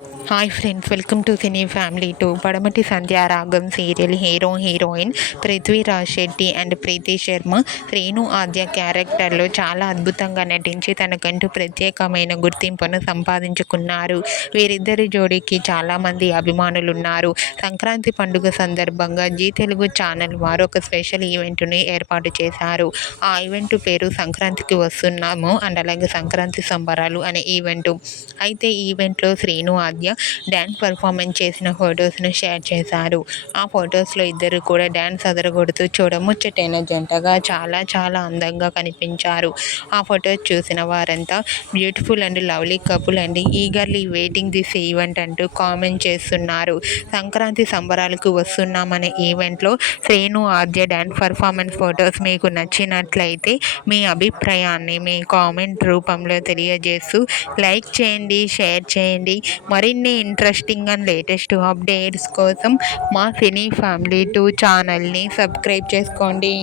Hi friends, welcome to Cine Family two. Padamati Sandhyaragam serial hero heroine Prithviraj Shetty and Preethi Sharma Renu Adya క్యారెక్టర్లో చాలా అద్భుతంగా నటించి తనకంటూ ప్రత్యేకమైన గుర్తింపును సంపాదించుకున్నారు. వీరిద్దరి జోడీకి చాలామంది అభిమానులు ఉన్నారు. సంక్రాంతి పండుగ సందర్భంగా జీ తెలుగు ఛానల్ వారు ఒక స్పెషల్ ఈవెంట్ని ఏర్పాటు చేశారు. ఆ ఈవెంట్ పేరు సంక్రాంతికి వస్తున్నాము అండ్ అలాగే సంక్రాంతి సంబరాలు అనే ఈవెంట్. అయితే ఈ ఈవెంట్లో శ్రీను ఆద్య డ్యాన్స్ పర్ఫార్మెన్స్ చేసిన ఫొటోస్ను షేర్ చేశారు. ఆ ఫొటోస్లో ఇద్దరు కూడా డ్యాన్స్ అదరగొడుతూ చూడముచ్చటైన జంటగా చాలా చాలా అందంగా కనిపించారు. ఆ ఫొటోస్ చూసిన వారంతా beautiful and lovely couple and eagerly waiting this event అంటూ కామెంట్ చేస్తున్నారు. సంక్రాంతి సంబరాలకు వస్తున్నామనే ఈవెంట్లో శ్రీను ఆద్య డ్యాన్స్ పర్ఫార్మెన్స్ ఫొటోస్ మీకు నచ్చినట్లయితే మీ అభిప్రాయాన్ని మీ కామెంట్ రూపంలో తెలియజేస్తూ లైక్ చేయండి, షేర్ చేయండి. మరిన్ని ఇంట్రెస్టింగ్ అండ్ లేటెస్ట్ అప్డేట్స్ కోసం మా సినీ ఫ్యామిలీ 2 ఛానల్ని సబ్స్క్రైబ్ చేసుకోండి.